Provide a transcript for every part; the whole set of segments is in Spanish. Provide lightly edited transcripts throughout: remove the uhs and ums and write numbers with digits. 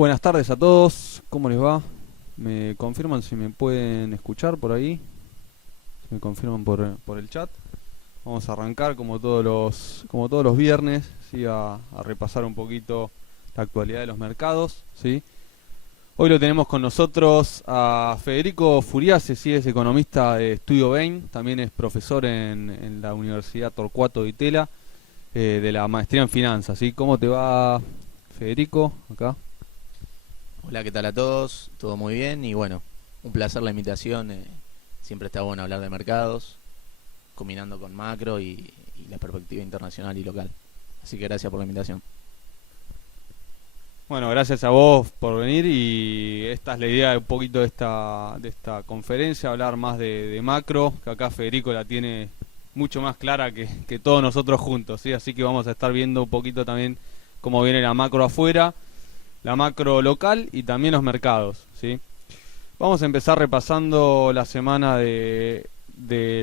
Buenas tardes a todos, ¿cómo les va? ¿Me confirman si me pueden escuchar por ahí? Si me confirman por el chat. Vamos a arrancar como todos los viernes, ¿sí? A repasar un poquito la actualidad de los mercados, ¿sí? Hoy lo tenemos con nosotros a Federico Furiase, ¿sí? Es economista de Estudio Bain, también es profesor en la Universidad Torcuato Di Tella, de la maestría en finanzas, ¿sí? ¿Cómo te va, Federico? Acá. Hola, ¿qué tal a todos? Todo muy bien y bueno, un placer la invitación. Siempre está bueno hablar de mercados, combinando con macro y la perspectiva internacional y local. Así que gracias por la invitación. Bueno, gracias a vos por venir y esta es la idea de un poquito de esta conferencia, hablar más de macro, que acá Federico la tiene mucho más clara que todos nosotros juntos, ¿sí? Así que vamos a estar viendo un poquito también cómo viene la macro afuera, la macro local y también los mercados, ¿sí? Vamos a empezar repasando la semana de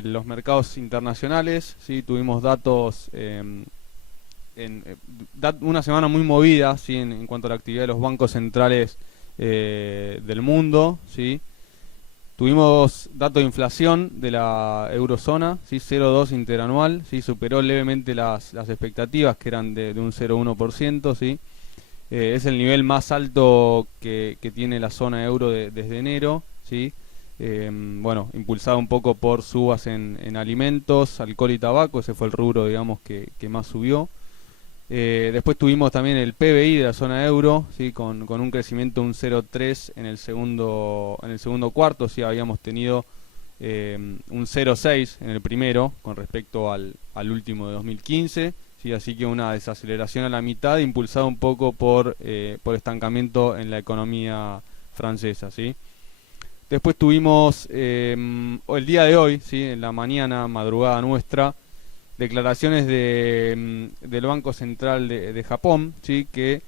los mercados internacionales, ¿sí? Tuvimos datos una semana muy movida, ¿sí? En cuanto a la actividad de los bancos centrales del mundo, ¿sí? Tuvimos dato de inflación de la eurozona, ¿sí? 0,2 interanual, ¿sí? Superó levemente las expectativas que eran de un 0,1%, ¿sí? Es el nivel más alto que tiene la zona euro desde enero, ¿sí? Bueno, impulsado un poco por subas en alimentos, alcohol y tabaco, ese fue el rubro, digamos, que más subió. Después tuvimos también el PBI de la zona euro, ¿sí? Con un crecimiento de un 0,3 en el segundo cuarto, ¿sí? Habíamos tenido un 0,6 en el primero con respecto al último de 2015, ¿sí? Así que una desaceleración a la mitad, impulsada un poco por estancamiento en la economía francesa, ¿sí? Después tuvimos el día de hoy, ¿sí? En la mañana, madrugada nuestra, declaraciones del Banco Central de Japón, ¿sí? Que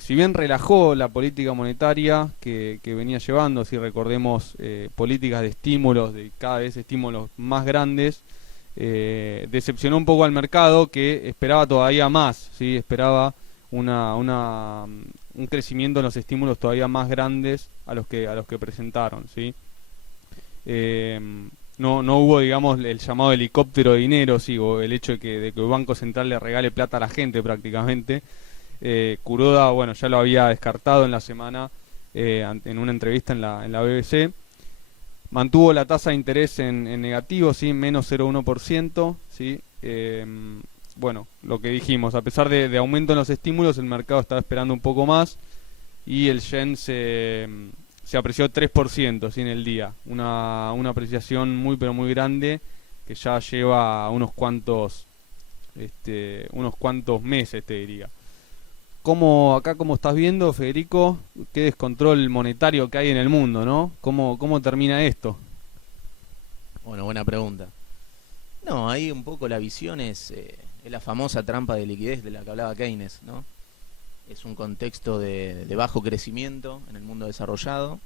si bien relajó la política monetaria que venía llevando, si recordemos políticas de estímulos, de cada vez estímulos más grandes, decepcionó un poco al mercado que esperaba todavía más, ¿sí? Esperaba un crecimiento en los estímulos todavía más grandes a los que presentaron, ¿sí? Eh, no hubo, digamos, el llamado helicóptero de dinero, sí, o el hecho de que el Banco Central le regale plata a la gente prácticamente. Kuroda, bueno, ya lo había descartado en la semana en una entrevista en la BBC. Mantuvo la tasa de interés en negativo, sí, menos 0,1%, sí. Bueno, lo que dijimos, a pesar de aumento en los estímulos, el mercado estaba esperando un poco más y el yen se apreció 3%, ¿sí? En el día. Una apreciación muy pero muy grande que ya lleva unos cuantos meses, te diría. Como estás viendo, Federico, qué descontrol monetario que hay en el mundo, ¿no? ¿Cómo termina esto? Bueno, buena pregunta. No, ahí un poco la visión es la famosa trampa de liquidez de la que hablaba Keynes, ¿no? Es un contexto de bajo crecimiento en el mundo desarrollado,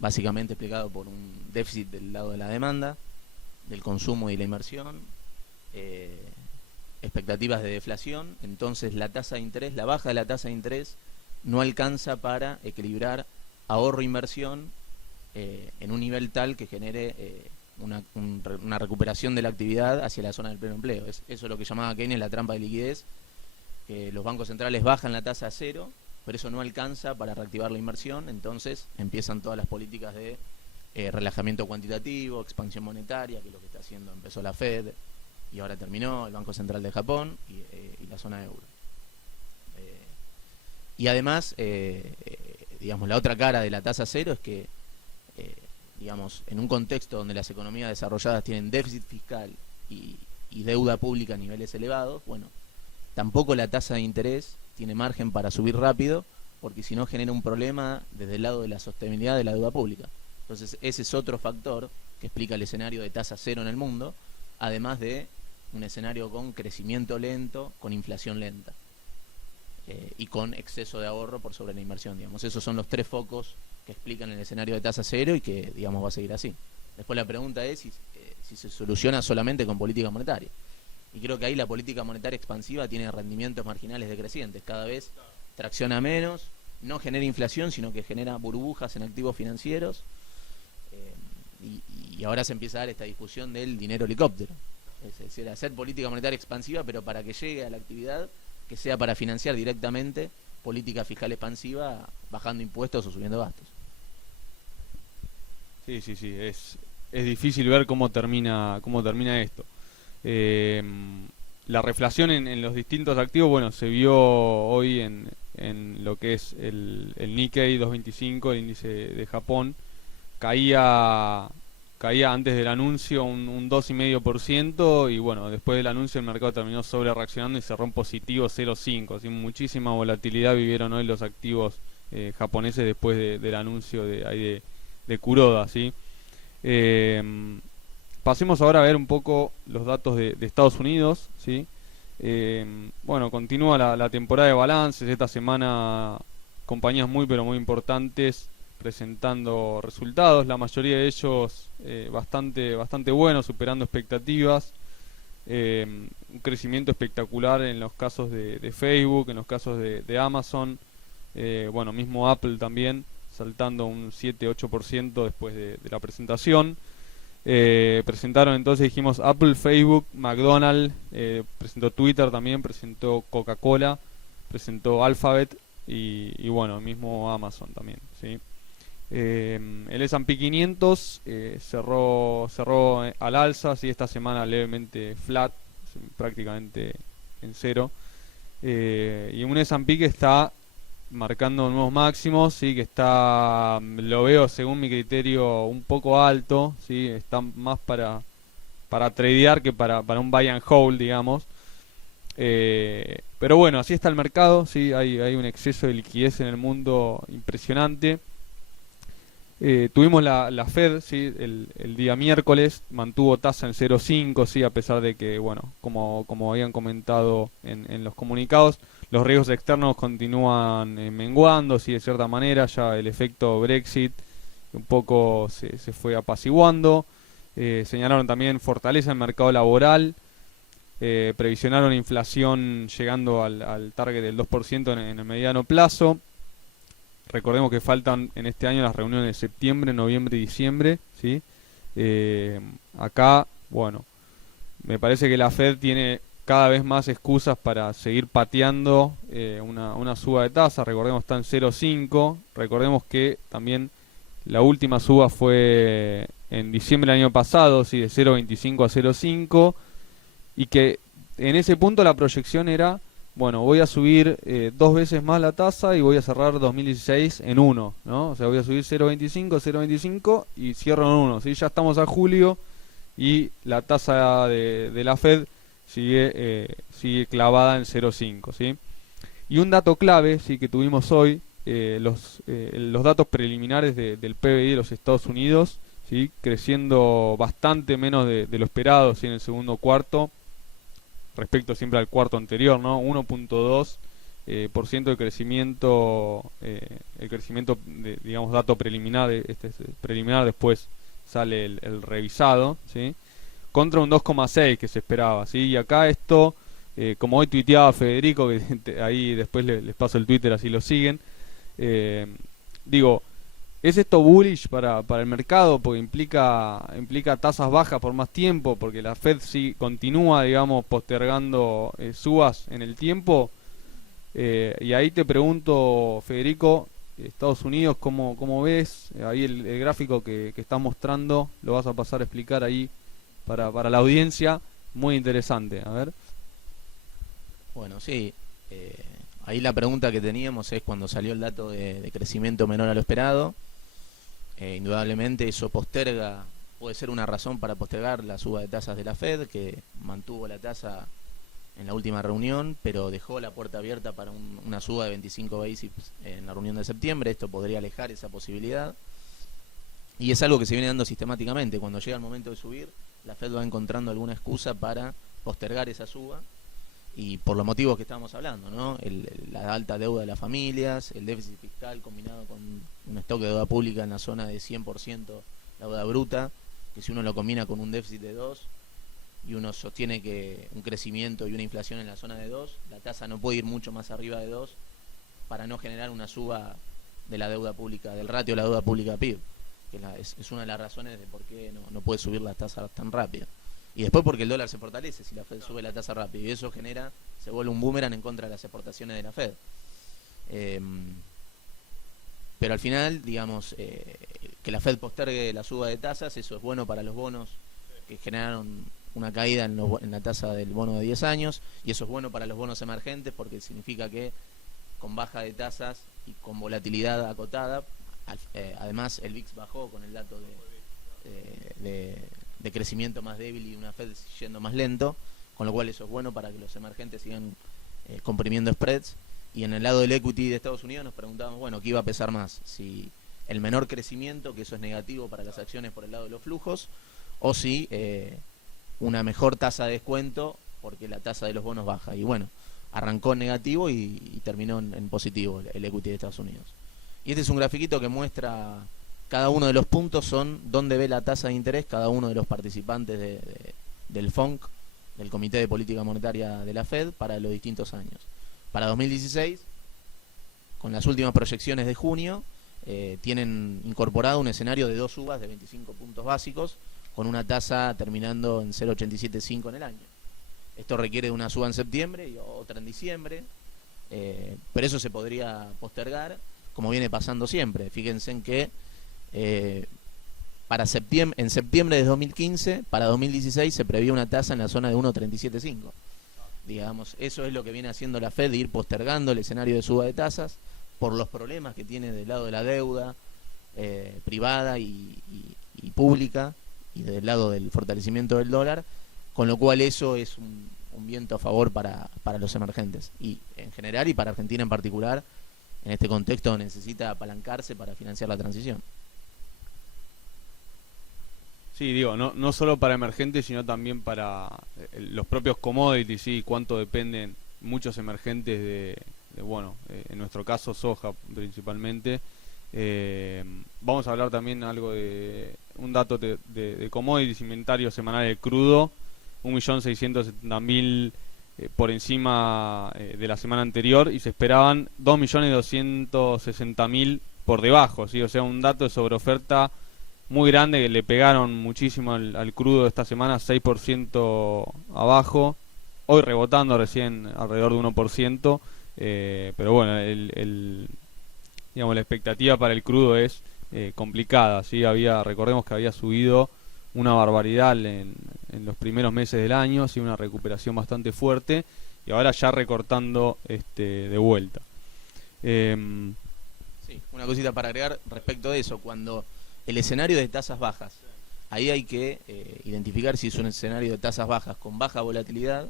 básicamente explicado por un déficit del lado de la demanda, del consumo y la inversión, eh, expectativas de deflación. Entonces la tasa de interés, la baja de la tasa de interés no alcanza para equilibrar ahorro e inversión en un nivel tal que genere una recuperación de la actividad hacia la zona del pleno empleo. Eso es lo que llamaba Keynes la trampa de liquidez, que los bancos centrales bajan la tasa a cero, pero eso no alcanza para reactivar la inversión. Entonces empiezan todas las políticas de relajamiento cuantitativo, expansión monetaria, que es lo que está haciendo, empezó la Fed y ahora terminó el Banco Central de Japón y la zona euro. Y además, digamos, la otra cara de la tasa cero es que, digamos, en un contexto donde las economías desarrolladas tienen déficit fiscal y deuda pública a niveles elevados, bueno, tampoco la tasa de interés tiene margen para subir rápido, porque si no genera un problema desde el lado de la sostenibilidad de la deuda pública. Entonces ese es otro factor que explica el escenario de tasa cero en el mundo, además de un escenario con crecimiento lento, con inflación lenta y con exceso de ahorro por sobre la inversión. Digamos, esos son los tres focos que explican el escenario de tasa cero y que, digamos, va a seguir así. Después la pregunta es si se soluciona solamente con política monetaria. Y creo que ahí la política monetaria expansiva tiene rendimientos marginales decrecientes. Cada vez tracciona menos no genera inflación, sino que genera burbujas en activos financieros. Y ahora se empieza a dar esta discusión del dinero helicóptero. Es decir, hacer política monetaria expansiva, pero para que llegue a la actividad, que sea para financiar directamente política fiscal expansiva, bajando impuestos o subiendo gastos. Sí, es difícil ver cómo termina esto. La reflación en los distintos activos, bueno, se vio hoy en lo que es el Nikkei 225, el índice de Japón, caía antes del anuncio un 2,5%, y bueno, después del anuncio el mercado terminó sobre reaccionando y cerró en positivo 0,5%. Así, muchísima volatilidad vivieron hoy los activos japoneses después del anuncio de Kuroda, ¿sí? Pasemos ahora a ver un poco los datos de Estados Unidos, ¿sí? Bueno, continúa la temporada de balances. Esta semana compañías muy pero muy importantes presentando resultados, la mayoría de ellos bastante buenos, superando expectativas. Un crecimiento espectacular en los casos de Facebook, en los casos de Amazon, bueno, mismo Apple también, saltando un 7-8% después de la presentación. Presentaron entonces, dijimos, Apple, Facebook, McDonald's, presentó Twitter también, presentó Coca-Cola, presentó Alphabet y bueno, mismo Amazon también, ¿sí? El S&P 500 cerró al alza, ¿sí? Esta semana levemente flat, prácticamente en cero, y un S&P que está marcando nuevos máximos, sí, que está, lo veo según mi criterio un poco alto, sí, está más para tradear que para un buy and hold, digamos. Pero bueno, así está el mercado, sí, hay un exceso de liquidez en el mundo impresionante. Tuvimos la Fed, ¿sí? El día miércoles mantuvo tasa en 0,5, ¿sí? A pesar de que, bueno, como habían comentado en los comunicados, los riesgos externos continúan menguando, ¿sí? De cierta manera, ya el efecto Brexit un poco se fue apaciguando. Señalaron también fortaleza en el mercado laboral, previsionaron inflación llegando al target del 2% en el mediano plazo. Recordemos que faltan en este año las reuniones de septiembre, noviembre y diciembre, ¿sí? Acá, bueno, me parece que la Fed tiene cada vez más excusas para seguir pateando una suba de tasa. Recordemos, está en 0,5. Recordemos que también la última suba fue en diciembre del año pasado, ¿sí? De 0,25 a 0,5. Y que en ese punto la proyección era, bueno, voy a subir 2 veces más la tasa y voy a cerrar 2016 en 1, ¿no? O sea, voy a subir 0,25 y cierro en 1, ¿sí? Ya estamos a julio y la tasa de la Fed sigue clavada en 0,5, ¿sí? Y un dato clave, ¿sí? Que tuvimos hoy, los datos preliminares del PBI de los Estados Unidos, ¿sí? Creciendo bastante menos de lo esperado, ¿sí? En el segundo cuarto, respecto siempre al cuarto anterior, ¿no? 1,2% por ciento de crecimiento, el crecimiento, digamos, dato preliminar, este es preliminar, después sale el revisado, ¿sí? Contra un 2,6 que se esperaba, ¿sí? Y acá esto, como hoy tuiteaba Federico, que ahí después les paso el Twitter así lo siguen, digo, ¿es esto bullish para el mercado? Porque implica tasas bajas por más tiempo, porque la Fed sí continúa, digamos, postergando subas en el tiempo. Y ahí te pregunto, Federico, Estados Unidos, ¿cómo ves? Ahí el gráfico que estás mostrando, lo vas a pasar a explicar ahí para la audiencia. Muy interesante, a ver. Bueno, sí. Ahí la pregunta que teníamos es cuando salió el dato de crecimiento menor a lo esperado. Indudablemente eso puede ser una razón para postergar la suba de tasas de la Fed, que mantuvo la tasa en la última reunión, pero dejó la puerta abierta para una suba de 25 basis en la reunión de septiembre. Esto podría alejar esa posibilidad. Y es algo que se viene dando sistemáticamente. Cuando llega el momento de subir, la Fed va encontrando alguna excusa para postergar esa suba. Y por los motivos que estábamos hablando, ¿no? La alta deuda de las familias, el déficit fiscal combinado con un stock de deuda pública en la zona de 100% deuda bruta, que si uno lo combina con un déficit de 2 y uno sostiene que un crecimiento y una inflación en la zona de 2, la tasa no puede ir mucho más arriba de 2 para no generar una suba de la deuda pública, del ratio de la deuda pública PIB, que es una de las razones de por qué no puede subir las tasas tan rápido. Y después porque el dólar se fortalece si la Fed sube la tasa rápido, y eso se vuelve un boomerang en contra de las exportaciones de la Fed. Pero al final, digamos, que la Fed postergue la suba de tasas, eso es bueno para los bonos que generaron una caída en la tasa del bono de 10 años, y eso es bueno para los bonos emergentes porque significa que con baja de tasas y con volatilidad acotada, además el VIX bajó con el dato de crecimiento más débil y una Fed yendo más lento, con lo cual eso es bueno para que los emergentes sigan comprimiendo spreads. Y en el lado del equity de Estados Unidos nos preguntábamos, bueno, ¿qué iba a pesar más? Si el menor crecimiento, que eso es negativo para las acciones por el lado de los flujos, o si una mejor tasa de descuento porque la tasa de los bonos baja. Y bueno, arrancó en negativo y terminó en positivo el equity de Estados Unidos. Y este es un grafiquito que muestra cada uno de los puntos, son dónde ve la tasa de interés cada uno de los participantes del FONC, del Comité de Política Monetaria de la Fed, para los distintos años. Para 2016, con las últimas proyecciones de junio, tienen incorporado un escenario de 2 subas de 25 puntos básicos, con una tasa terminando en 0,875 en el año. Esto requiere una suba en septiembre y otra en diciembre, pero eso se podría postergar, como viene pasando siempre. Fíjense en que en septiembre de 2015, para 2016 se prevía una tasa en la zona de 1,375. Digamos, eso es lo que viene haciendo la Fed, de ir postergando el escenario de suba de tasas por los problemas que tiene del lado de la deuda privada y pública, y del lado del fortalecimiento del dólar, con lo cual eso es un viento a favor para los emergentes, y en general y para Argentina en particular, en este contexto necesita apalancarse para financiar la transición. Sí, digo, no solo para emergentes, sino también para los propios commodities, sí, cuánto dependen muchos emergentes bueno, en nuestro caso soja principalmente. Vamos a hablar también algo de un dato de commodities, inventario semanal de crudo, 1.670.000 por encima de la semana anterior, y se esperaban 2.260.000 por debajo, ¿sí? O sea, un dato de sobreoferta muy grande, que le pegaron muchísimo al crudo esta semana, 6% abajo, hoy rebotando recién alrededor de 1%, pero bueno, digamos, la expectativa para el crudo es complicada, ¿sí? Recordemos que había subido una barbaridad en los primeros meses del año, ¿sí? Una recuperación bastante fuerte, y ahora ya recortando de vuelta. Sí, una cosita para agregar respecto de eso: cuando el escenario de tasas bajas, ahí hay que identificar si es un escenario de tasas bajas con baja volatilidad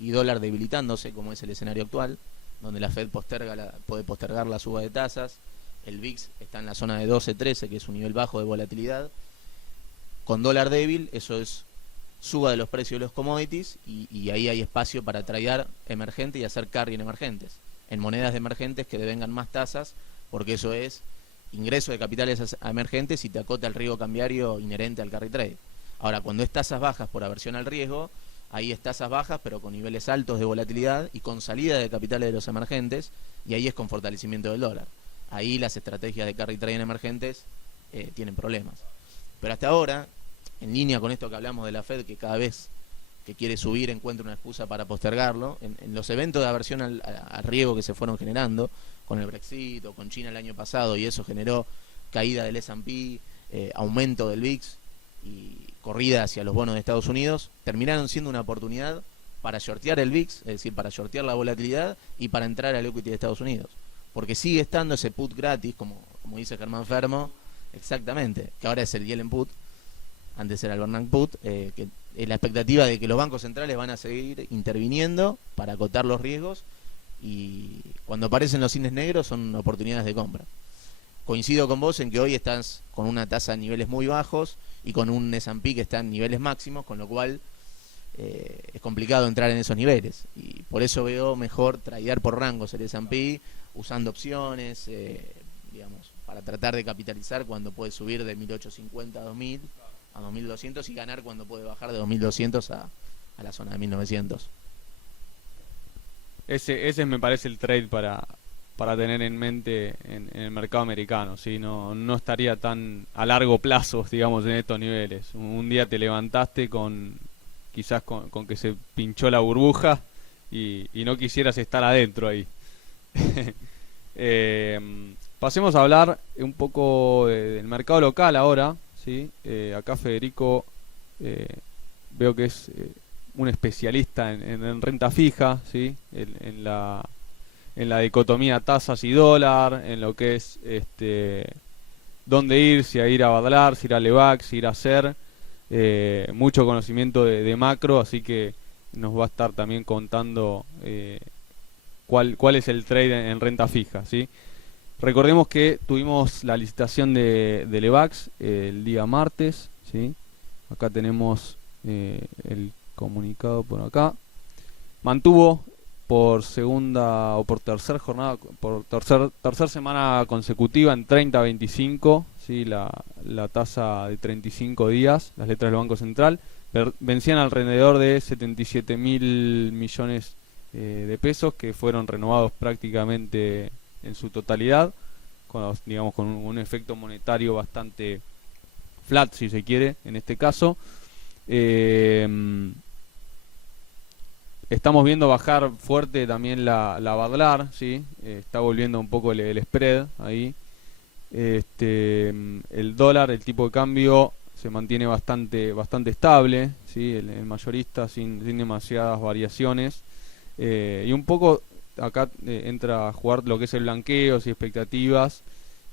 y dólar debilitándose, como es el escenario actual, donde la Fed puede postergar la suba de tasas, el VIX está en la zona de 12-13, que es un nivel bajo de volatilidad. Con dólar débil, eso es suba de los precios de los commodities, y ahí hay espacio para tradear emergente y hacer carry en emergentes, en monedas de emergentes que devengan más tasas, porque eso es ingreso de capitales a emergentes y te acota el riesgo cambiario inherente al carry trade. Ahora, cuando es tasas bajas por aversión al riesgo, ahí es tasas bajas pero con niveles altos de volatilidad y con salida de capitales de los emergentes, y ahí es con fortalecimiento del dólar. Ahí las estrategias de carry trade en emergentes tienen problemas. Pero hasta ahora, en línea con esto que hablamos de la Fed, que cada vez que quiere subir encuentra una excusa para postergarlo, en los eventos de aversión al riesgo que se fueron generando, con el Brexit o con China el año pasado, y eso generó caída del S&P, aumento del VIX y corrida hacia los bonos de Estados Unidos, terminaron siendo una oportunidad para shortear el VIX, es decir, para shortear la volatilidad y para entrar al equity de Estados Unidos. Porque sigue estando ese put gratis, como dice Germán Fermo, exactamente, que ahora es el Yellen Put, antes era el Bernanke Put, que es la expectativa de que los bancos centrales van a seguir interviniendo para acotar los riesgos, y cuando aparecen los cines negros son oportunidades de compra. Coincido con vos en que hoy estás con una tasa a niveles muy bajos y con un S&P que está en niveles máximos, con lo cual es complicado entrar en esos niveles, y por eso veo mejor tradear por rangos el S&P, usando opciones, digamos, para tratar de capitalizar cuando puede subir de 1850 a 2000 a 2200 y ganar cuando puede bajar de 2200 a la zona de 1900. Ese me parece el trade para tener en mente en el mercado americano, ¿sí? No estaría tan a largo plazo, digamos, en estos niveles. Un día te levantaste quizás con que se pinchó la burbuja y no quisieras estar adentro ahí. Pasemos a hablar un poco del mercado local ahora, ¿sí? Acá Federico veo que es un especialista en renta fija, ¿sí? En la dicotomía tasas y dólar, en lo que es dónde ir, si a ir a Badlar, si ir a Levac, si ir a SER, mucho conocimiento de macro, así que nos va a estar también contando cuál es el trade en renta fija, ¿sí? Recordemos que tuvimos la licitación de Levax el día martes, ¿sí? Acá tenemos el comunicado por acá. Mantuvo por segunda o por tercera jornada, por tercer semana consecutiva en 30-25, ¿sí? La tasa de 35 días, las letras del Banco Central, vencían alrededor de 77.000 millones de pesos, que fueron renovados prácticamente en su totalidad, digamos con un efecto monetario bastante flat, si se quiere, en este caso. Estamos viendo bajar fuerte también la Badlar, ¿sí? Está volviendo un poco el spread ahí. El dólar, el tipo de cambio se mantiene bastante estable, ¿sí? El mayorista sin demasiadas variaciones. Y un poco acá entra a jugar lo que es el blanqueos y expectativas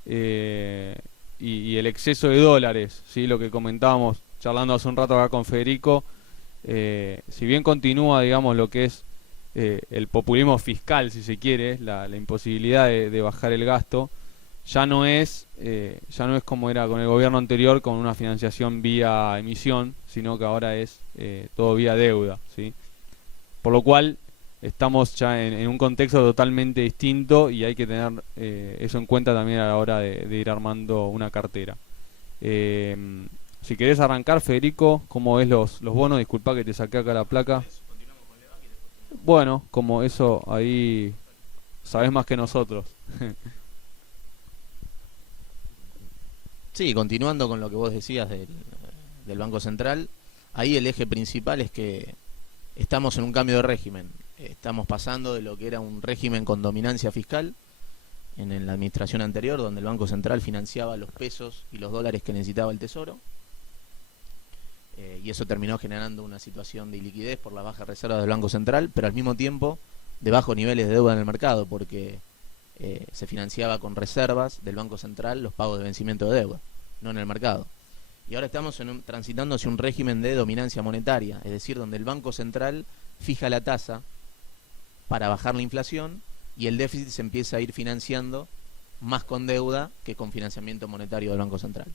y el exceso de dólares, ¿sí? Lo que comentábamos charlando hace un rato acá con Federico. Si bien continúa, digamos, lo que es el populismo fiscal, si se quiere, la imposibilidad de bajar el gasto, ya no es como era con el gobierno anterior, con una financiación vía emisión, sino que ahora es todo vía deuda, ¿sí? Por lo cual estamos ya en un contexto totalmente distinto y hay que tener eso en cuenta también a la hora de ir armando una cartera. Si querés arrancar, Federico, ¿cómo ves los bonos? Disculpa que te saqué acá la placa. Bueno, como eso ahí sabés más que nosotros. Sí, continuando con lo que vos decías del Banco Central, ahí el eje principal es que estamos en un cambio de régimen. Estamos pasando de lo que era un régimen con dominancia fiscal en la administración anterior, donde el Banco Central financiaba los pesos y los dólares que necesitaba el Tesoro, y eso terminó generando una situación de iliquidez por las bajas reservas del Banco Central, pero al mismo tiempo de bajos niveles de deuda en el mercado, porque se financiaba con reservas del Banco Central los pagos de vencimiento de deuda, no en el mercado. Y ahora estamos transitando hacia un régimen de dominancia monetaria, es decir, donde el Banco Central fija la tasa para bajar la inflación y el déficit se empieza a ir financiando más con deuda que con financiamiento monetario del Banco Central.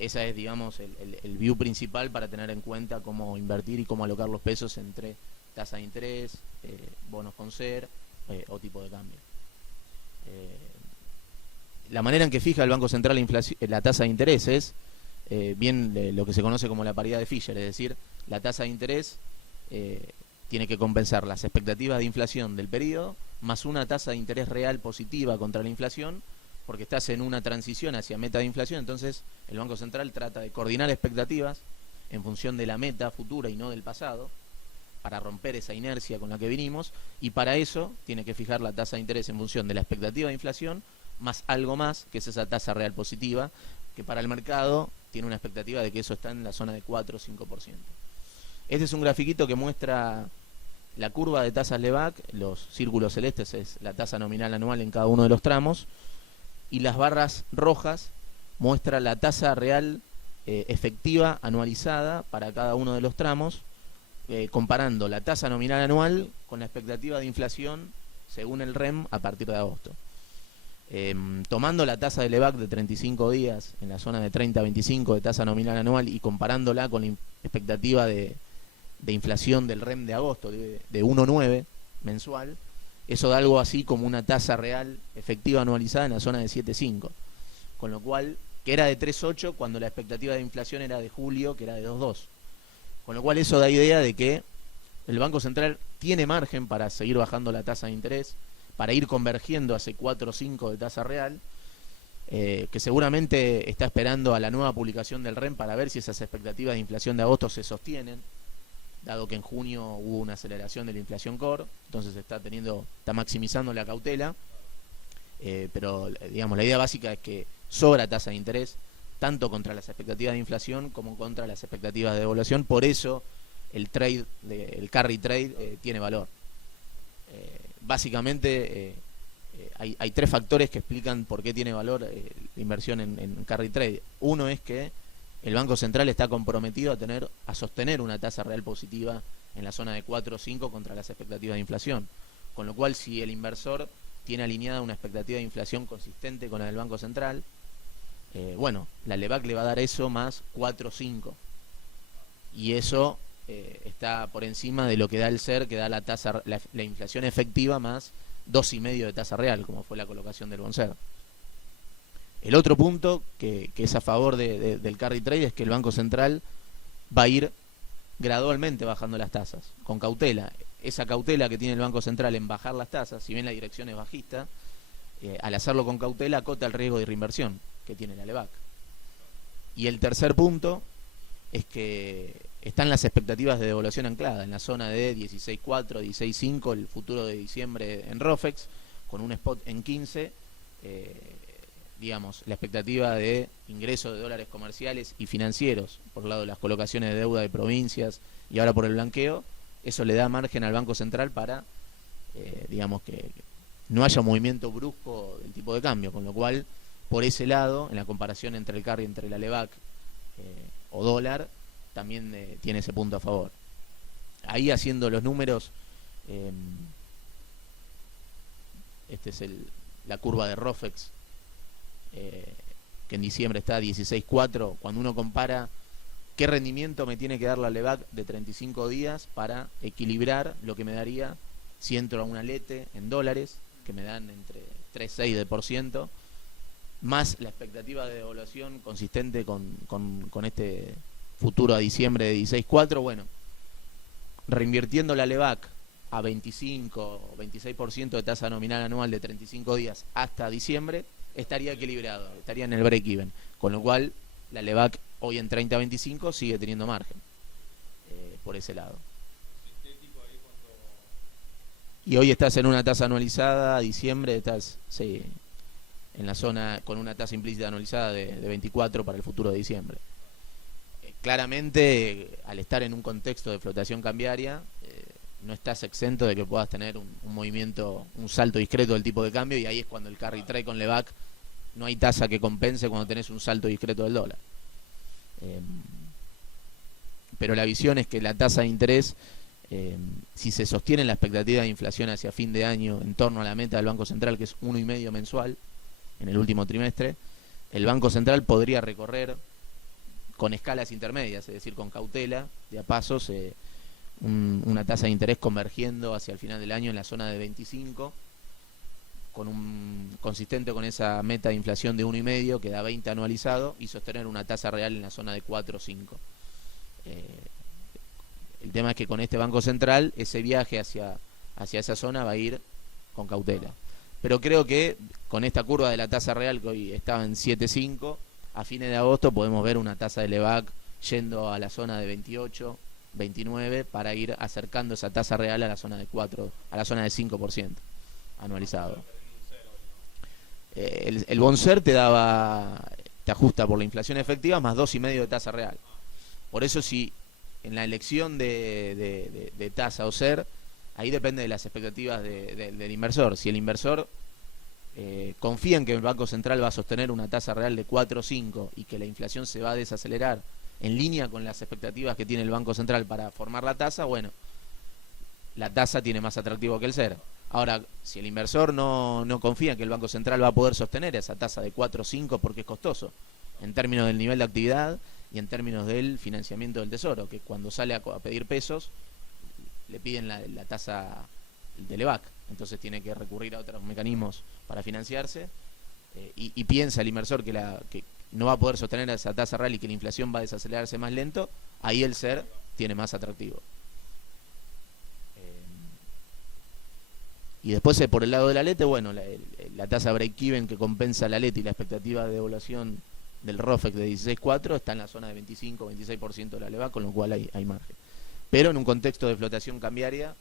Esa es, digamos, el view principal para tener en cuenta cómo invertir y cómo alocar los pesos entre tasa de interés, bonos con SER o tipo de cambio. La manera en que fija el Banco Central la tasa de interés es lo que se conoce como la paridad de Fisher, es decir, la tasa de interés tiene que compensar las expectativas de inflación del periodo más una tasa de interés real positiva contra la inflación, porque estás en una transición hacia meta de inflación. Entonces el Banco Central trata de coordinar expectativas en función de la meta futura y no del pasado, para romper esa inercia con la que vinimos, y para eso tiene que fijar la tasa de interés en función de la expectativa de inflación más algo más, que es esa tasa real positiva, que para el mercado tiene una expectativa de que eso está en la zona de 4 o 5%. Este es un grafiquito que muestra la curva de tasas Levac. Los círculos celestes es la tasa nominal anual en cada uno de los tramos, y las barras rojas muestra la tasa real efectiva anualizada para cada uno de los tramos, comparando la tasa nominal anual con la expectativa de inflación según el REM a partir de agosto. Tomando la tasa de Levac de 35 días en la zona de 30-25 de tasa nominal anual y comparándola con la expectativa de inflación del REM de agosto de 1,9 mensual, eso da algo así como una tasa real efectiva anualizada en la zona de 7,5, con lo cual, que era de 3,8 cuando la expectativa de inflación era de julio, que era de 2,2, con lo cual eso da idea de que el Banco Central tiene margen para seguir bajando la tasa de interés, para ir convergiendo hacia 4 o 5 de tasa real, que seguramente está esperando a la nueva publicación del REM para ver si esas expectativas de inflación de agosto se sostienen, dado que en junio hubo una aceleración de la inflación core, entonces está maximizando la cautela, pero digamos la idea básica es que sobra tasa de interés, tanto contra las expectativas de inflación como contra las expectativas de devaluación, por eso el carry trade tiene valor. Básicamente hay 3 factores que explican por qué tiene valor la inversión en carry trade. Uno es que el Banco Central está comprometido a sostener una tasa real positiva en la zona de 4 o 5 contra las expectativas de inflación, con lo cual si el inversor tiene alineada una expectativa de inflación consistente con la del Banco Central, la LEVAC le va a dar eso más 4 o 5, y eso está por encima de lo que da el SER, que da la inflación efectiva más 2,5 de tasa real, como fue la colocación del BONSER. El otro punto que es a favor del carry trade es que el Banco Central va a ir gradualmente bajando las tasas, con cautela. Esa cautela que tiene el Banco Central en bajar las tasas, si bien la dirección es bajista, al hacerlo con cautela acota el riesgo de reinversión que tiene la LEVAC. Y el tercer punto es que están las expectativas de devaluación anclada en la zona de 16.4, 16.5, el futuro de diciembre en ROFEX, con un spot en 15, la expectativa de ingreso de dólares comerciales y financieros, por el lado de las colocaciones de deuda de provincias y ahora por el blanqueo, eso le da margen al Banco Central para, que no haya un movimiento brusco del tipo de cambio, con lo cual, por ese lado, en la comparación entre el carry, entre la LEVAC o dólar, también tiene ese punto a favor. Ahí haciendo los números, esta es la curva de ROFEX, que en diciembre está a 16.4, cuando uno compara qué rendimiento me tiene que dar la LEVAC de 35 días para equilibrar lo que me daría si entro a una LETE en dólares, que me dan entre 3,6%, más la expectativa de devaluación consistente con este futuro a diciembre de 16.4, reinvirtiendo la LEVAC a 25 o 26% de tasa nominal anual de 35 días hasta diciembre, estaría equilibrado, estaría en el break-even, con lo cual la LEVAC hoy en 30-25 sigue teniendo margen por ese lado. Y hoy estás en una tasa anualizada, a diciembre estás en la zona con una tasa implícita anualizada de 24 para el futuro de diciembre. Claramente, al estar en un contexto de flotación cambiaria, no estás exento de que puedas tener un movimiento, un salto discreto del tipo de cambio, y ahí es cuando el carry trade con LEVAC no hay tasa que compense cuando tenés un salto discreto del dólar. Pero la visión es que la tasa de interés, si se sostiene la expectativa de inflación hacia fin de año en torno a la meta del Banco Central, que es 1,5 mensual en el último trimestre, el Banco Central podría recorrer con escalas intermedias, es decir, con cautela, de a pasos, una tasa de interés convergiendo hacia el final del año en la zona de 25, consistente con esa meta de inflación de 1,5 que da 20 anualizado, y sostener una tasa real en la zona de 4 o 5. El tema es que con este Banco Central ese viaje hacia esa zona va a ir con cautela. Pero creo que con esta curva de la tasa real, que hoy estaba en 7,5, a fines de agosto podemos ver una tasa de LEVAC yendo a la zona de 28, 29, para ir acercando esa tasa real a la zona de 4, a la zona de 5% anualizado. El BONSER te ajusta por la inflación efectiva más 2,5 de tasa real. Por eso, si en la elección de tasa o SER, ahí depende de las expectativas del inversor. Si el inversor confía en que el Banco Central va a sostener una tasa real de 4 o 5 y que la inflación se va a desacelerar en línea con las expectativas que tiene el Banco Central para formar la tasa, la tasa tiene más atractivo que el SER. Ahora, si el inversor no confía en que el Banco Central va a poder sostener esa tasa de 4 o 5 porque es costoso, en términos del nivel de actividad y en términos del financiamiento del Tesoro, que cuando sale a pedir pesos, le piden la tasa de LEVAC, entonces tiene que recurrir a otros mecanismos para financiarse, y piensa el inversor que no va a poder sostener esa tasa real y que la inflación va a desacelerarse más lento, ahí el SER tiene más atractivo. Y después por el lado de la LETE, bueno, la tasa break-even que compensa la LETE y la expectativa de devaluación del ROFEX de 16.4 está en la zona de 25-26% de la LEVA, con lo cual hay margen. Pero en un contexto de flotación cambiaria,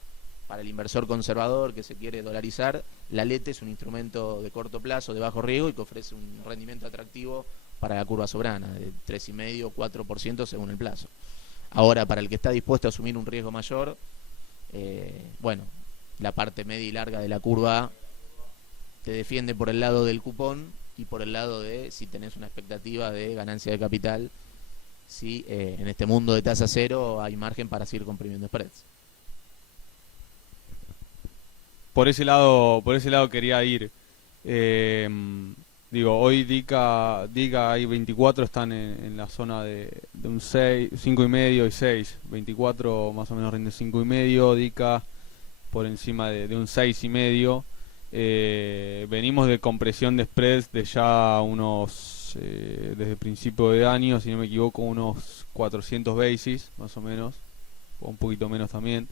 para el inversor conservador que se quiere dolarizar, la LETE es un instrumento de corto plazo, de bajo riesgo y que ofrece un rendimiento atractivo para la curva soberana, de 3,5-4% según el plazo. Ahora, para el que está dispuesto a asumir un riesgo mayor, bueno, la parte media y larga de la curva te defiende por el lado del cupón y por el lado de si tenés una expectativa de ganancia de capital, si en este mundo de tasa cero hay margen para seguir comprimiendo spreads. Por ese lado quería ir. Digo, hoy DICA y 24 están en la zona de un 6, 5,5 y 6. 24 más o menos rinde 5,5, DICA por encima de un 6,5. Venimos de compresión de spreads de ya unos, desde principio de año, si no me equivoco, unos 400 basis, más o menos, o un poquito menos también.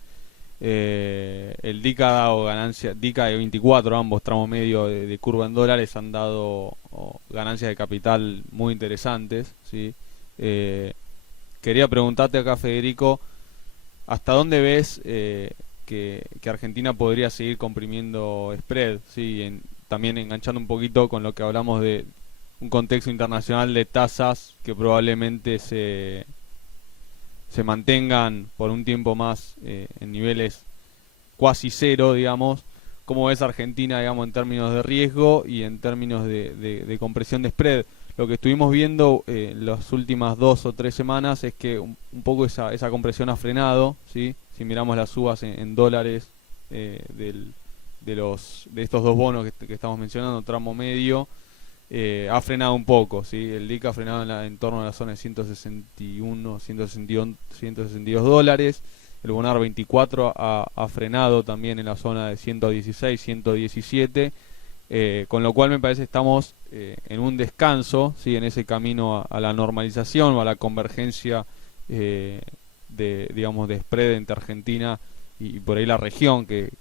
El DICA ha dado ganancia, DICA y 24, ambos tramos medio de curva en dólares, han dado ganancias de capital muy interesantes, ¿sí? Quería preguntarte acá, Federico, ¿hasta dónde ves que Argentina podría seguir comprimiendo spread? ¿Sí? También enganchando un poquito con lo que hablamos de un contexto internacional de tasas que probablemente se mantengan por un tiempo más en niveles cuasi cero, digamos. ¿Cómo ves Argentina, digamos, en términos de riesgo y en términos de compresión de spread? Lo que estuvimos viendo las últimas 2 o 3 semanas es que un poco esa compresión ha frenado, ¿sí? Si miramos las subas en dólares de estos dos bonos que estamos mencionando, tramo medio, ha frenado un poco, ¿sí? El DICA ha frenado en torno a la zona de 161, 162 dólares. El Bonar 24 ha frenado también en la zona de 116, 117. Con lo cual me parece que estamos en un descanso, ¿sí? En ese camino a la normalización o a la convergencia digamos, de spread entre Argentina y por ahí la región, que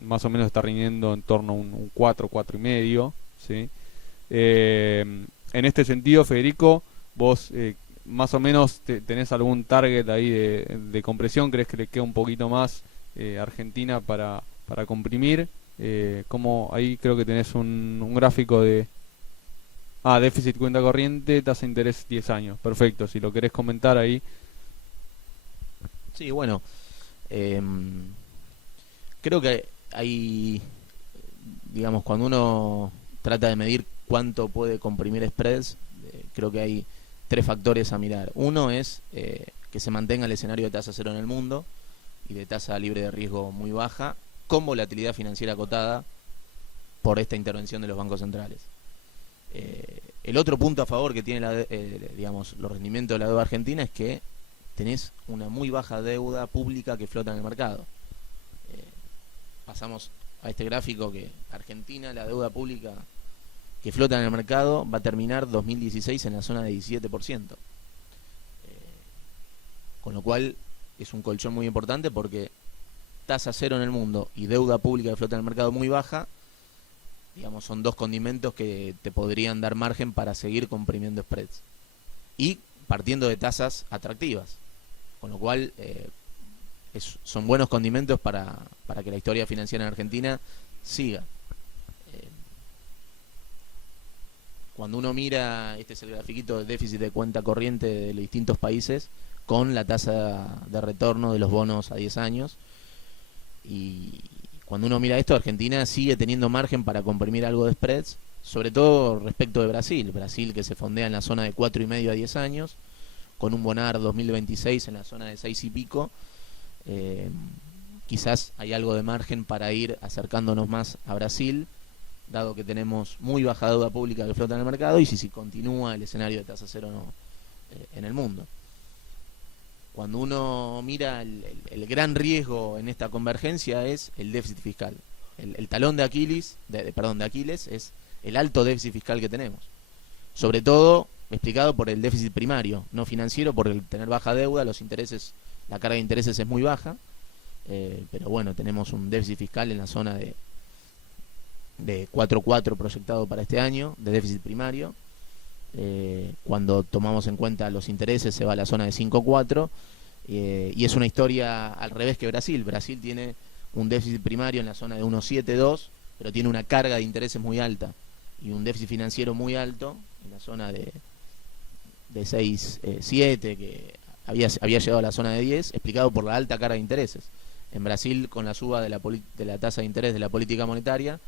más o menos está rindiendo en torno a un 4, 4,5, ¿sí? En este sentido, Federico, vos más o menos tenés algún target ahí de compresión. ¿Crees que le queda un poquito más Argentina para comprimir? Como ahí creo que tenés un gráfico de déficit cuenta corriente, tasa de interés 10 años. Perfecto, si lo querés comentar ahí. Sí, bueno, creo que hay, digamos, cuando uno trata de medir cuánto puede comprimir spreads, creo que hay 3 factores a mirar. Uno es que se mantenga el escenario de tasa cero en el mundo y de tasa libre de riesgo muy baja, con volatilidad financiera acotada por esta intervención de los bancos centrales. El otro punto a favor que tiene digamos, los rendimientos de la deuda argentina es que tenés una muy baja deuda pública que flota en el mercado. Pasamos a este gráfico que Argentina, la deuda pública que flota en el mercado, va a terminar 2016 en la zona de 17%. Con lo cual es un colchón muy importante porque tasa cero en el mundo y deuda pública que flota en el mercado muy baja, digamos, son 2 condimentos que te podrían dar margen para seguir comprimiendo spreads. Y partiendo de tasas atractivas. Con lo cual son buenos condimentos para que la historia financiera en Argentina siga. Cuando uno mira, este es el grafiquito de déficit de cuenta corriente de los distintos países con la tasa de retorno de los bonos a 10 años, y cuando uno mira esto, Argentina sigue teniendo margen para comprimir algo de spreads, sobre todo respecto de Brasil que se fondea en la zona de 4,5 a 10 años, con un Bonar 2026 en la zona de 6 y pico. Quizás hay algo de margen para ir acercándonos más a Brasil, dado que tenemos muy baja deuda pública que flota en el mercado y si continúa el escenario de tasa cero en el mundo. Cuando uno mira el gran riesgo en esta convergencia es el déficit fiscal. El talón de Aquiles es el alto déficit fiscal que tenemos. Sobre todo explicado por el déficit primario, no financiero, por el tener baja deuda, los intereses, la carga de intereses es muy baja, pero bueno, tenemos un déficit fiscal en la zona de de 4,4 proyectado para este año, de déficit primario. Cuando tomamos en cuenta los intereses se va a la zona de 5,4, y es una historia al revés que Brasil. Brasil tiene un déficit primario en la zona de 1,72, pero tiene una carga de intereses muy alta y un déficit financiero muy alto en la zona de 6,7, que había llegado a la zona de 10, explicado por la alta carga de intereses. En Brasil, con la suba de la tasa de interés de la política monetaria,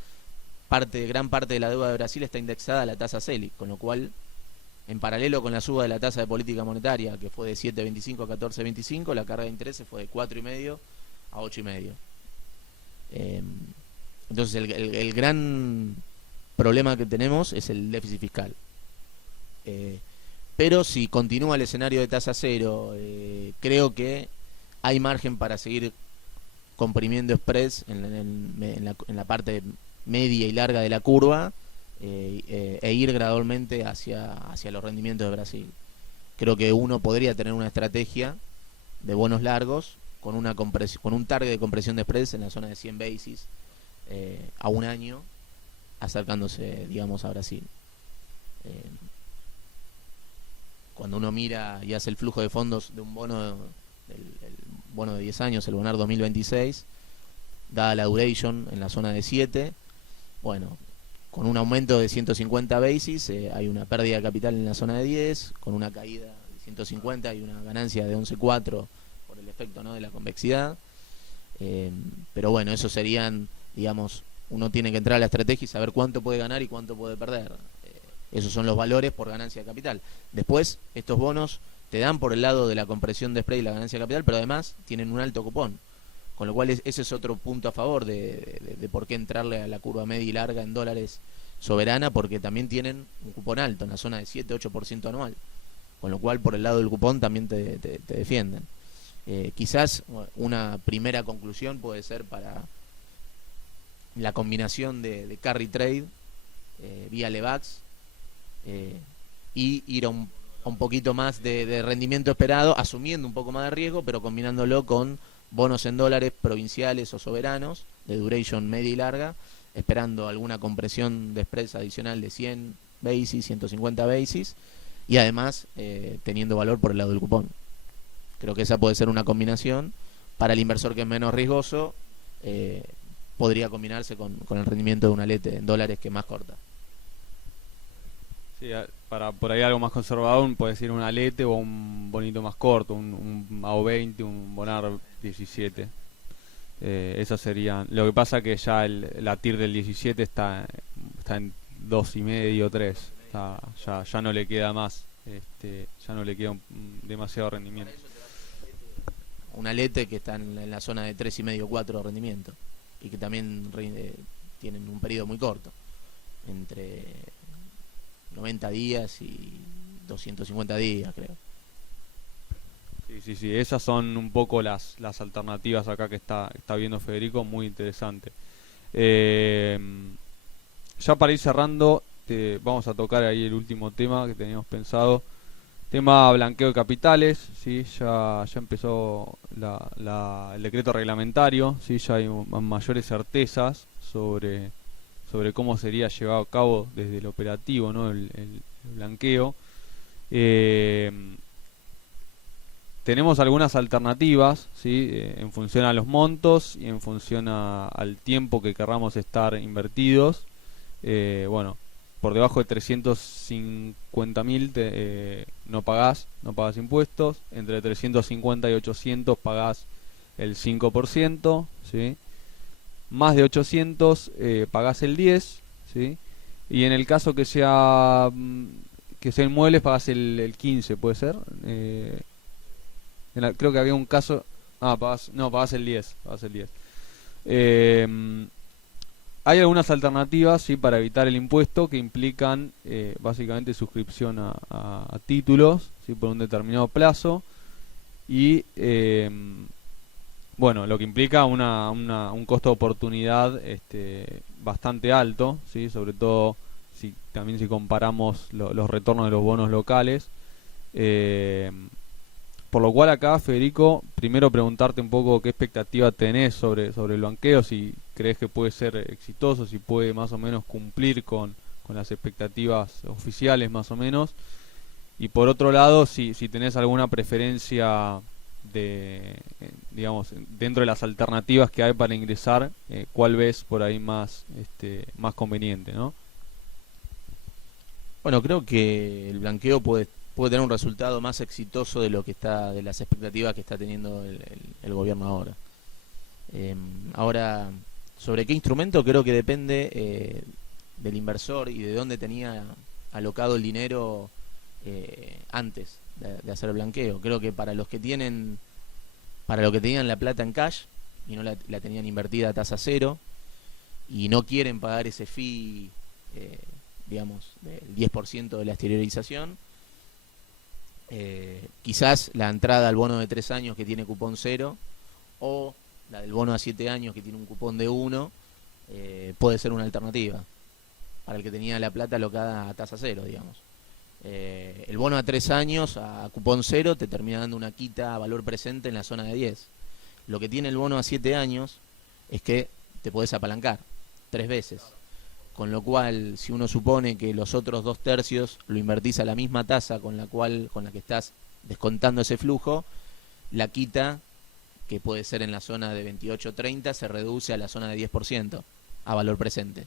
gran parte de la deuda de Brasil está indexada a la tasa Selic, con lo cual, en paralelo con la suba de la tasa de política monetaria, que fue de 7,25 a 14,25, la carga de intereses fue de 4,5 a 8,5. Entonces el gran problema que tenemos es el déficit fiscal. Pero si continúa el escenario de tasa cero, creo que hay margen para seguir comprimiendo spreads en la parte media y larga de la curva, e ir gradualmente hacia los rendimientos de Brasil. Creo que uno podría tener una estrategia de bonos largos con un target de compresión de spreads en la zona de 100 basis a un año, acercándose, digamos, a Brasil. Cuando uno mira y hace el flujo de fondos de un bono, el bono de 10 años, el Bonar 2026, dada la duration en la zona de 7, bueno, con un aumento de 150 basis, hay una pérdida de capital en la zona de 10, con una caída de 150 y una ganancia de 11,4 por el efecto, ¿no?, de la convexidad. Pero bueno, esos serían, digamos, uno tiene que entrar a la estrategia y saber cuánto puede ganar y cuánto puede perder. Esos son los valores por ganancia de capital. Después, estos bonos te dan por el lado de la compresión de spread y la ganancia de capital, pero además tienen un alto cupón. Con lo cual ese es otro punto a favor de por qué entrarle a la curva media y larga en dólares soberana, porque también tienen un cupón alto, en la zona de 7-8% anual. Con lo cual, por el lado del cupón también te defienden. Quizás una primera conclusión puede ser para la combinación de carry trade vía Levax, y ir a un poquito más de rendimiento esperado, asumiendo un poco más de riesgo, pero combinándolo con bonos en dólares provinciales o soberanos de duration media y larga, esperando alguna compresión de spreads adicional de 100 basis, 150 basis, y además teniendo valor por el lado del cupón. Creo que esa puede ser una combinación. Para el inversor que es menos riesgoso, podría combinarse con el rendimiento de una lete en dólares, que es más corta. Sí, para por ahí algo más conservador, puede ser un alete o un bonito más corto, un AO20, un Bonar 17. Esas serían. Lo que pasa que ya la TIR del 17 está en 2,5, 3. Ya no le queda más. Ya no le queda demasiado rendimiento. Un alete que está en la zona de 3,5, 4 de rendimiento, y que también tienen un periodo muy corto, entre 90 días y 250 días, creo. Sí, esas son un poco las alternativas acá que está viendo Federico, muy interesante. Ya para ir cerrando, vamos a tocar ahí el último tema que teníamos pensado. Tema blanqueo de capitales, ¿sí? Ya empezó el decreto reglamentario, ¿sí? Ya hay mayores certezas sobre cómo sería llevado a cabo desde el operativo, ¿no? el blanqueo. Tenemos algunas alternativas, ¿sí? En función a los montos y en función al tiempo que querramos estar invertidos. Bueno, por debajo de 350.000 no pagás impuestos. Entre 350 y 800 pagás el 5%, ¿sí? Más de 800 pagás el 10%, ¿sí? Y en el caso que sea inmuebles pagás el 15%, ¿puede ser? Creo que había un caso. Pagás el 10%. Hay algunas alternativas, ¿sí? Para evitar el impuesto, que implican básicamente suscripción a títulos, ¿sí? Por un determinado plazo. Y bueno, lo que implica un costo de oportunidad bastante alto, ¿sí? Sobre todo si comparamos los retornos de los bonos locales. Por lo cual acá, Federico, primero preguntarte un poco qué expectativa tenés sobre el blanqueo, si crees que puede ser exitoso, si puede más o menos cumplir con las expectativas oficiales más o menos. Y por otro lado, si tenés alguna preferencia digamos, dentro de las alternativas que hay para ingresar, ¿cuál ves por ahí más conveniente, ¿no? Bueno, creo que el blanqueo puede tener un resultado más exitoso de lo que está, de las expectativas que está teniendo el gobierno ahora. Ahora, sobre qué instrumento, creo que depende del inversor y de dónde tenía alocado el dinero antes de hacer el blanqueo. Creo que para lo que tenían la plata en cash y no la tenían invertida a tasa cero y no quieren pagar ese fee, digamos, del 10% de la exteriorización, quizás la entrada al bono de 3 años que tiene cupón cero o la del bono a 7 años que tiene un cupón de 1 puede ser una alternativa para el que tenía la plata alocada a tasa cero, digamos. El bono a 3 años a cupón cero te termina dando una quita a valor presente en la zona de 10. Lo que tiene el bono a 7 años es que te podés apalancar 3 veces. Con lo cual, si uno supone que los otros 2/3 lo invertís a la misma tasa con la que estás descontando ese flujo, la quita, que puede ser en la zona de 28-30, se reduce a la zona de 10% a valor presente.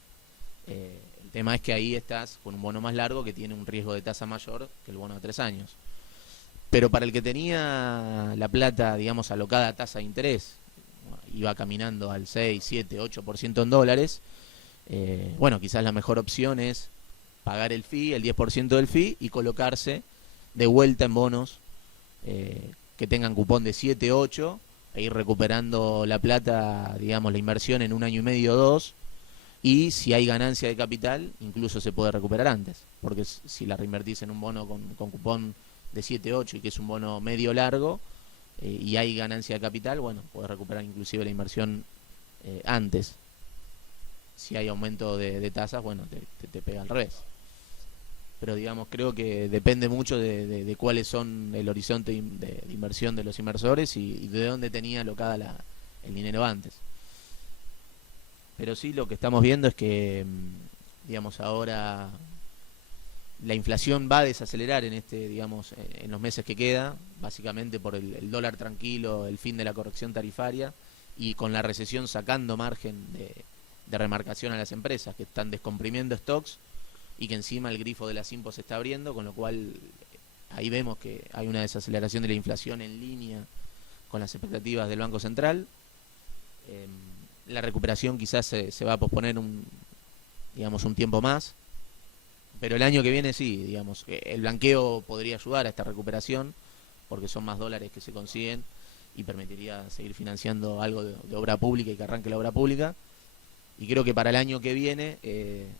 El tema es que ahí estás con un bono más largo que tiene un riesgo de tasa mayor que el bono a 3 años. Pero para el que tenía la plata, digamos, alocada a tasa de interés, iba caminando al 6, 7, 8% en dólares, bueno, quizás la mejor opción es pagar el fee, el 10% del fee, y colocarse de vuelta en bonos que tengan cupón de 7, 8, e ir recuperando la plata, digamos, la inversión en 1 año y medio o 2, y si hay ganancia de capital, incluso se puede recuperar antes, porque si la reinvertís en un bono con cupón de 7, 8 y que es un bono medio largo, y hay ganancia de capital, bueno, podés recuperar inclusive la inversión antes. Si hay aumento de tasas, bueno, te pega al revés. Pero digamos, creo que depende mucho de cuáles son el horizonte de inversión de los inversores y de dónde tenía alocada el dinero antes. Pero sí, lo que estamos viendo es que, digamos, ahora la inflación va a desacelerar digamos, en los meses que queda, básicamente por el dólar tranquilo, el fin de la corrección tarifaria y con la recesión sacando margen de remarcación a las empresas que están descomprimiendo stocks y que encima el grifo de las IMPO se está abriendo, con lo cual ahí vemos que hay una desaceleración de la inflación en línea con las expectativas del Banco Central. La recuperación quizás se va a posponer un tiempo más, pero el año que viene sí, digamos, el blanqueo podría ayudar a esta recuperación porque son más dólares que se consiguen y permitiría seguir financiando algo de obra pública y que arranque la obra pública. Y creo que para el año que viene,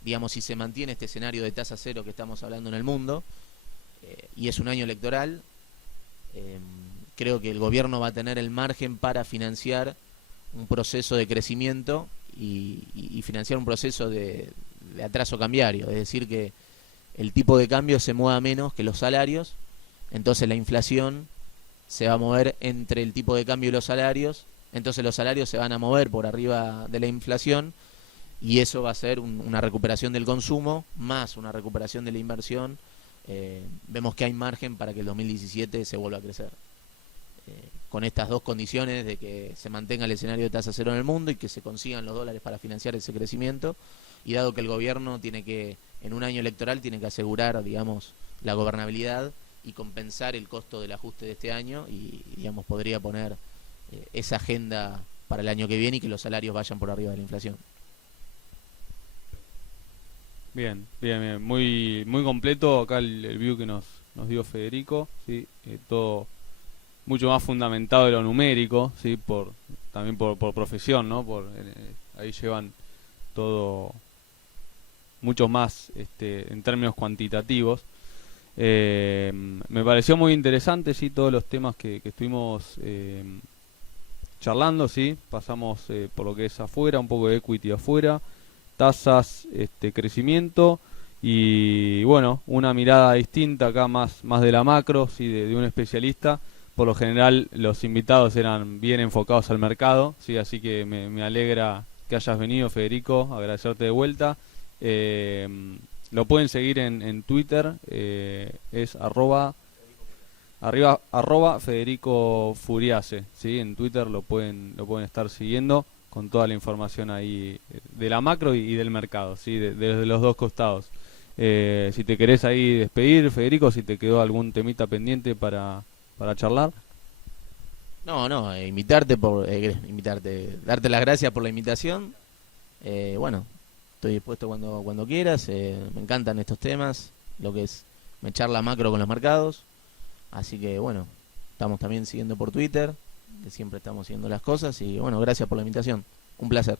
digamos, si se mantiene este escenario de tasa cero que estamos hablando en el mundo, y es un año electoral, creo que el gobierno va a tener el margen para financiar un proceso de crecimiento y financiar un proceso de atraso cambiario. Es decir, que el tipo de cambio se mueva menos que los salarios, entonces la inflación se va a mover entre el tipo de cambio y los salarios, entonces los salarios se van a mover por arriba de la inflación y eso va a ser una recuperación del consumo más una recuperación de la inversión. Vemos que hay margen para que el 2017 se vuelva a crecer. Con estas dos condiciones de que se mantenga el escenario de tasa cero en el mundo y que se consigan los dólares para financiar ese crecimiento, y dado que el gobierno tiene que, en un año electoral, tiene que asegurar, digamos, la gobernabilidad y compensar el costo del ajuste de este año y, digamos, podría poner esa agenda para el año que viene y que los salarios vayan por arriba de la inflación. Bien, bien, bien. Muy, muy completo acá el view que nos dio Federico, ¿sí? Todo mucho más fundamentado de lo numérico, ¿sí? También por profesión, ¿no? Ahí llevan todo mucho más en términos cuantitativos. Me pareció muy interesante, sí, todos los temas que estuvimos charlando, sí. Pasamos por lo que es afuera, un poco de equity afuera, tasas, crecimiento y bueno, una mirada distinta acá más de la macro, sí, de un especialista. Por lo general los invitados eran bien enfocados al mercado, sí, así que me alegra que hayas venido, Federico, agradecerte de vuelta. Lo pueden seguir en Twitter, es arroba Federico Furiase, ¿sí? En Twitter lo pueden estar siguiendo con toda la información ahí de la macro y del mercado, ¿sí? De los dos costados. Si te querés ahí despedir, Federico, si te quedó algún temita pendiente para charlar. No, darte las gracias por la invitación. Bueno, estoy dispuesto cuando quieras. Me encantan estos temas, lo que es mechar la macro con los mercados. Así que bueno, estamos también siguiendo por Twitter, que siempre estamos siguiendo las cosas. Y bueno, gracias por la invitación. Un placer.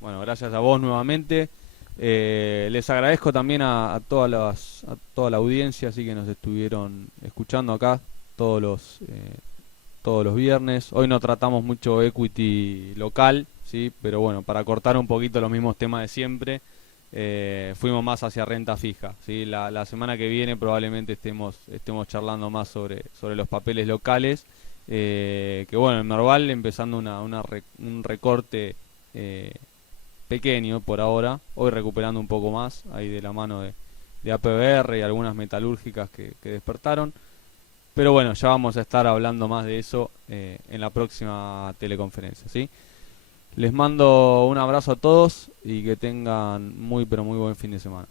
Bueno, gracias a vos nuevamente. Les agradezco también a toda la audiencia, así que nos estuvieron escuchando acá todos los viernes. Hoy no tratamos mucho equity local, ¿sí? Pero bueno, para cortar un poquito los mismos temas de siempre, fuimos más hacia renta fija, ¿sí? La semana que viene probablemente estemos charlando más sobre los papeles locales, que bueno, el Merval empezando un recorte pequeño por ahora, hoy recuperando un poco más, ahí de la mano de APBR y algunas metalúrgicas que despertaron. Pero bueno, ya vamos a estar hablando más de eso en la próxima teleconferencia, ¿sí? Les mando un abrazo a todos y que tengan muy pero muy buen fin de semana.